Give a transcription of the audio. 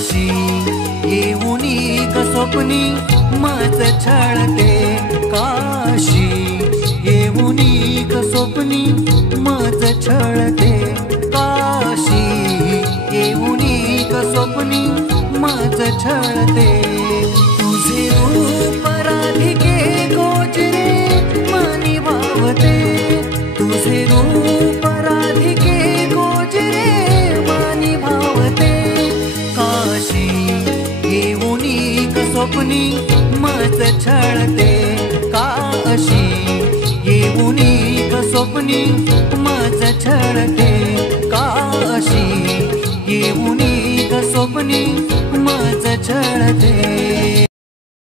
काशी येऊनी ग स्वप्नी माझ छळते, काशी येऊनी ग स्वप्नी माझ छळते, काशी येऊनी ग स्वप्नी माझ छळते। तुझे रूप राधिके गोचरे मनी भावते, तुझे रूप राधिके गोचरे मनी भावते, काशी येऊनी ग स्वप्नी माझ छळते, काशी येऊनी ग स्वप्नी माझ छळते, काशी येऊनी ग स्वप्नी माझ छळते।